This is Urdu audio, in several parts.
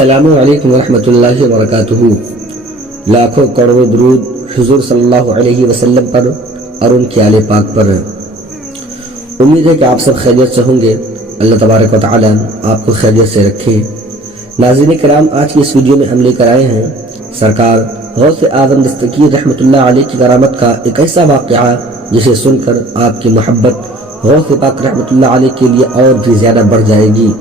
السلام علیکم ورحمۃ اللہ وبرکاتہ۔ لاکھوں کروڑوں درود حضور صلی اللہ علیہ وسلم پر اور ان کے آل پاک پر۔ امید ہے کہ آپ سب خیریت سے ہوں گے۔ اللہ تبارک و تعالی آپ کو خیریت سے رکھے۔ ناظرین کرام، آج کی اس ویڈیو میں ہم لے کر آئے ہیں سرکار غوث اعظم دستگیر رحمۃ اللہ علیہ کی کرامت کا ایک ایسا واقعہ جسے سن کر آپ کی محبت غوث پاک رحمۃ اللہ علیہ کے لیے اور بھی زیادہ بڑھ جائے گی۔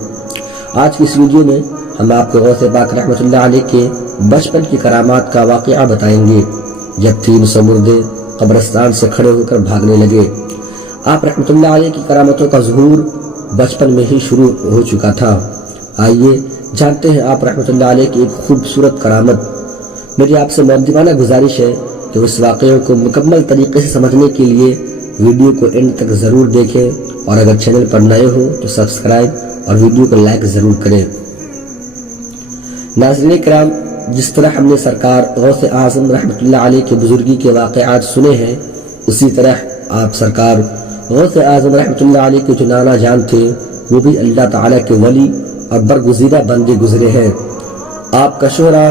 آج کی اس ویڈیو میں ہم آپ کو غوث پاک رحمۃ اللہ علیہ کے بچپن کی کرامات کا واقعہ بتائیں گے، جب 300 مردے قبرستان سے کھڑے ہو کر بھاگنے لگے۔ آپ رحمۃ اللہ علیہ کی کرامتوں کا ظہور بچپن میں ہی شروع ہو چکا تھا۔ آئیے جانتے ہیں آپ رحمۃ اللہ علیہ کی ایک خوبصورت کرامت۔ میری آپ سے مؤدبانہ گزارش ہے کہ اس واقعے کو مکمل طریقے سے سمجھنے کے لیے ویڈیو کو اینڈ تک ضرور دیکھیں، اور اگر چینل پر نئے ہو تو سبسکرائب اور ویڈیو کو لائک ضرور کریں۔ ناظرین کرام، جس طرح ہم نے سرکار غوث اعظم رحمۃ اللہ علیہ کے بزرگی کے واقعات سنے ہیں، اسی طرح آپ سرکار غوث اعظم رحمۃ اللہ علیہ کے جو نانا جان تھے وہ بھی اللہ تعالیٰ کے ولی اور برگزیدہ بندے گزرے ہیں۔ آپ کا شہرہ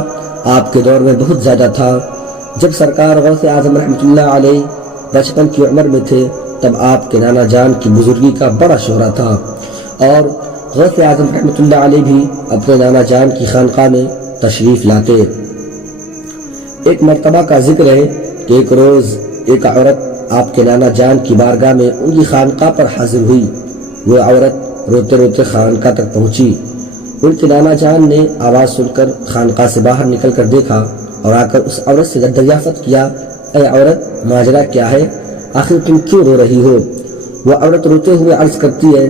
آپ کے دور میں بہت زیادہ تھا۔ جب سرکار غوث اعظم رحمۃ اللہ علیہ بچپن کی عمر میں تھے تب آپ کے نانا جان کی بزرگی کا بڑا شہرہ تھا، اور غوث اعظم رحمۃ اللہ علیہ بھی اپنے نانا جان کی خانقاہ میں تشریف لاتے۔ ایک مرتبہ کا ذکر ہے کہ ایک روز ایک عورت آپ کے نانا جان کی بارگاہ میں ان کی خانقاہ پر حاضر ہوئی۔ وہ عورت روتے روتے خانقاہ تک پہنچی۔ ان کے نانا جان نے آواز سن کر خانقاہ سے باہر نکل کر دیکھا اور آ کر اس عورت سے دریافت کیا، اے عورت، ماجرا کیا ہے؟ آخر تم کیوں رو رہی ہو؟ وہ عورت روتے ہوئے عرض کرتی ہے،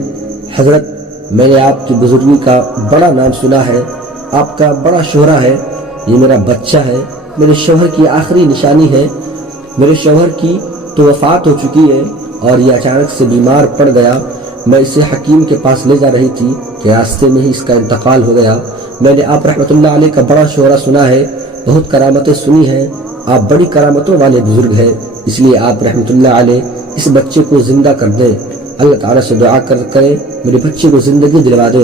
حضرت، میں نے آپ کی بزرگی کا بڑا نام سنا ہے، آپ کا بڑا شہرہ ہے، یہ میرا بچہ ہے، میرے شوہر کی آخری نشانی ہے۔ میرے شوہر کی تو وفات ہو چکی ہے اور یہ اچانک سے بیمار پڑ گیا۔ میں اسے حکیم کے پاس لے جا رہی تھی کہ راستے میں ہی اس کا انتقال ہو گیا۔ میں نے آپ رحمۃ اللہ علیہ کا بڑا شہرہ سنا ہے، بہت کرامتیں سنی ہیں، آپ بڑی کرامتوں والے بزرگ ہیں، اس لیے آپ رحمۃ اللہ علیہ اس بچے کو زندہ کر دیں۔ اللہ تعالیٰ سے دعا کرے میرے بچے کو زندگی دلوا دے۔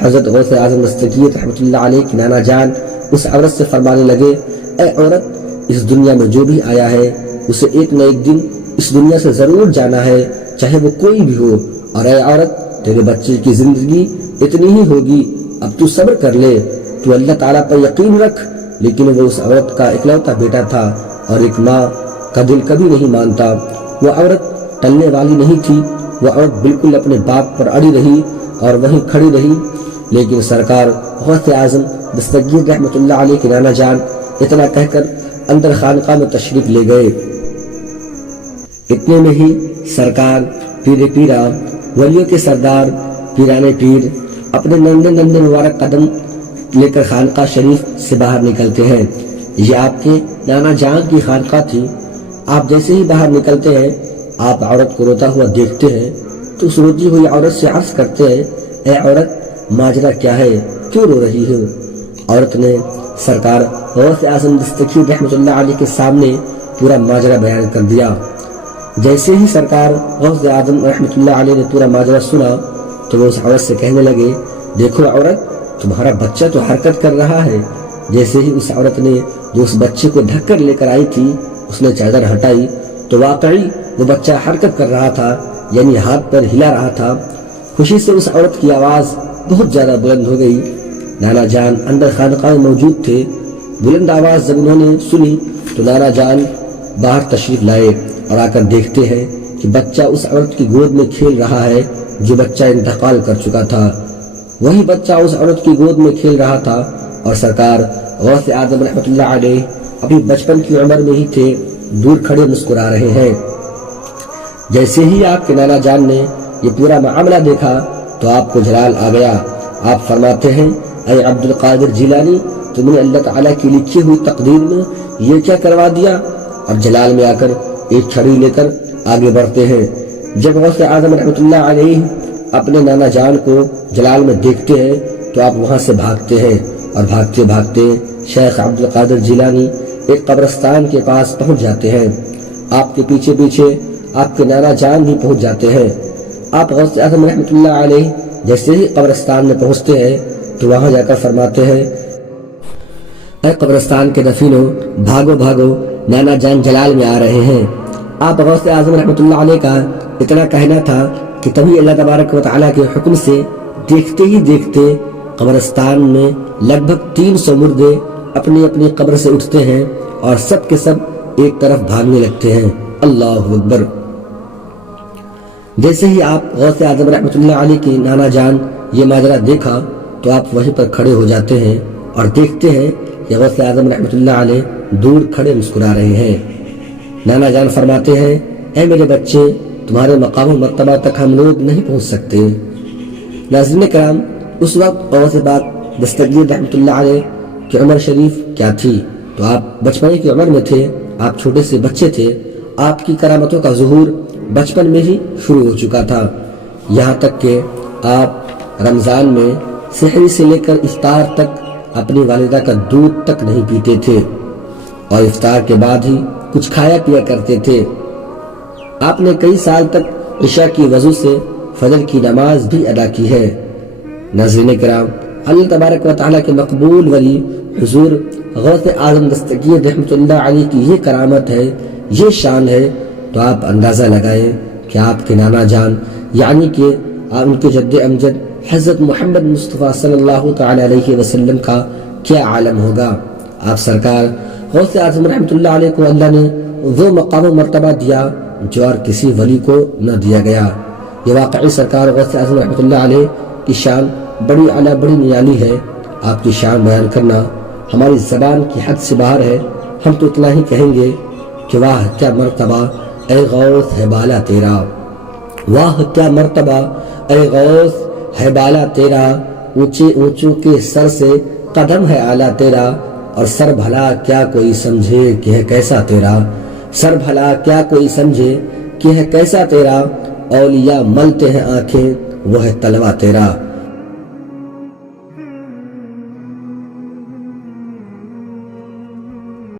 حضرت غوث اعظم دستگیر رحمۃ اللہ علیہ کی نانا جان اس عورت سے فرمانے لگے، اے عورت، اس دنیا میں جو بھی آیا ہے اسے ایک نہ ایک دن اس دنیا سے ضرور جانا ہے، چاہے وہ کوئی بھی ہو، اور اے عورت، تیرے بچے کی زندگی اتنی ہی ہوگی، اب تو صبر کر لے، تو اللہ تعالیٰ پر یقین رکھ۔ لیکن وہ اس عورت کا اکلوتا بیٹا تھا اور ایک ماں کا دل کبھی نہیں مانتا۔ وہ عورت ٹلنے والی نہیں تھی، وہ عورت بالکل اپنے باپ پر اڑی رہی اور وہیں کھڑی رہی۔ لیکن سرکار غوث اعظم دستگیر رحمۃ اللہ علیہ کے نانا جان اتنا کہہ کر اندر خانقاہ میں تشریف لے گئے۔ اتنے میں ہی سرکار پیر پیرا، ولیوں کے سردار پیران پیر اپنے ننھے ننھے مبارک قدم لے کر خانقاہ شریف سے باہر نکلتے ہیں۔ یہ آپ کے نانا جان کی خانقاہ تھی۔ آپ جیسے ہی باہر نکلتے ہیں، آپ عورت کو روتا ہوا دیکھتے ہیں تو اس روتی ہوئی عورت سے عرض کرتے ہیں، اے عورت، ماجرا کیا ہے؟ کیوں رو رہی ہو؟ عورت نے سرکار غوث اعظم دستگیر رحمۃ اللہ علیہ کے سامنے پورا ماجرا بیان کر دیا۔ جیسے ہی سرکار غوث اعظم رحمۃ اللہ علیہ نے پورا ماجرا سنا تو وہ اس عورت سے کہنے لگے، دیکھو عورت، تمہارا بچہ تو حرکت کر رہا ہے۔ جیسے ہی اس عورت نے جو اس بچے کو ڈھک کر لے کر آئی تھی اس نے چادر ہٹائی تو واقعی وہ بچہ حرکت کر رہا تھا، یعنی ہاتھ پر ہلا رہا تھا۔ خوشی سے اس عورت کی آواز بہت زیادہ بلند ہو گئی۔ نانا جان اندر خانقاہ میں موجود تھے۔ بلند آواز جب انہوں نے سنی تو نانا جان باہر تشریف لائے اور آ کر دیکھتے ہیں کہ بچہ اس عورت کی گود میں کھیل رہا ہے جو بچہ انتقال کر چکا تھا۔ وہی بچہ اس عورت کی گود میں کھیل رہا تھا، اور سرکار غوث اعظم رحمۃ اللہ علیہ اپنی بچپن کی عمر میں ہی تھے، دور کھڑے مسکرا رہے ہیں۔ جیسے ہی آپ کے نانا جان نے یہ پورا معاملہ دیکھا تو آپ کو جلال آ گیا۔ آپ فرماتے ہیں، اے عبد القادر جیلانی، تم نے اللہ تعالیٰ کی لکھی ہوئی تقدیر میں یہ کیا کروا دیا؟ اور جلال میں آ کر ایک چھڑی لے کر آگے بڑھتے ہیں۔ جب غوث اعظم رحمۃ اللہ علیہ اپنے نانا جان کو جلال میں دیکھتے ہیں تو آپ وہاں سے بھاگتے ہیں، اور بھاگتے بھاگتے شیخ عبد القادر جیلانی ایک قبرستان کے پاس پہنچ جاتے ہیں۔ آپ کے پیچھے پیچھے آپ کے نانا جان بھی پہنچ جاتے ہیں۔ آپ غوث اعظم رحمۃ اللہ علیہ جیسے ہی قبرستان میں پہنچتے ہیں تو وہاں جا کر فرماتے ہیں اے قبرستان کے دفینوں بھاگو بھاگو نانا جان جلال میں آ رہے ہیں۔ آپ غوث اعظم رحمۃ اللہ علیہ کا اتنا کہنا تھا کہ تبھی اللہ تبارک و تعالیٰ کے حکم سے دیکھتے ہی دیکھتے قبرستان میں لگ بھگ 300 مردے اپنی اپنی قبر سے اٹھتے ہیں اور سب کے سب ایک طرف بھاگنے لگتے ہیں۔ اللہ اکبر۔ جیسے ہی آپ غوث اعظم رحمۃ اللہ علیہ کی نانا جان یہ ماجرا دیکھا تو آپ وہیں پر کھڑے ہو جاتے ہیں اور دیکھتے ہیں کہ غوث اعظم رحمۃ اللہ علیہ دور کھڑے مسکرا رہے ہیں۔ نانا جان فرماتے ہیں اے میرے بچے، تمہارے مقام و مرتبہ تک ہم لوگ نہیں پہنچ سکتے۔ ناظرین کرام، اس وقت غوث پاک دستگیر رحمۃ اللہ علیہ کی عمر شریف کیا تھی؟ تو آپ بچپنے کی عمر میں تھے، آپ چھوٹے سے بچے تھے، آپ کی کرامتوں کا ظہور بچپن میں ہی شروع ہو چکا تھا، یہاں تک کہ آپ رمضان میں سحری سے لے کر افطار تک اپنی والدہ کا دودھ تک نہیں پیتے تھے اور افطار کے بعد ہی کچھ کھایا پیا کرتے تھے۔ آپ نے کئی سال تک عشاء کی وضو سے فجر کی نماز بھی ادا کی ہے۔ ناظرین کرام، اللہ تبارک و تعالیٰ کے مقبول ولی حضور غوث اعظم دستگیر رحمۃ اللہ علیہ کی یہ کرامت ہے، یہ شان ہے، تو آپ اندازہ لگائیں کہ آپ کے نانا جان یعنی کہ ان کے جد امجد حضرت محمد مصطفیٰ صلی اللہ تعالی علیہ وسلم کا کیا عالم ہوگا۔ آپ سرکار غوث اعظم رحمۃ اللہ علیہ کو اللہ نے وہ مقام و مرتبہ دیا جو اور کسی ولی کو نہ دیا گیا۔ یہ واقعی سرکار غوث اعظم رحمۃ اللہ علیہ کی شان بڑی اعلیٰ بڑی نرالی ہے۔ آپ کی شان بیان کرنا ہماری زبان کی حد سے باہر ہے، ہم تو اتنا ہی کہیں گے کہ واہ کیا مرتبہ اے غوث ہے بالا تیرا، واہ کیا مرتبہ اے غوث ہے بالا تیرا، اونچے اونچوں کے سر سے قدم ہے اعلیٰ تیرا، اور سر بھلا کیا کوئی سمجھے کہ ہے کیسا تیرا، سر بھلا کیا کوئی سمجھے کہ ہے کیسا تیرا، اولیاء ملتے ہیں آنکھیں وہ ہے تلوا تیرا۔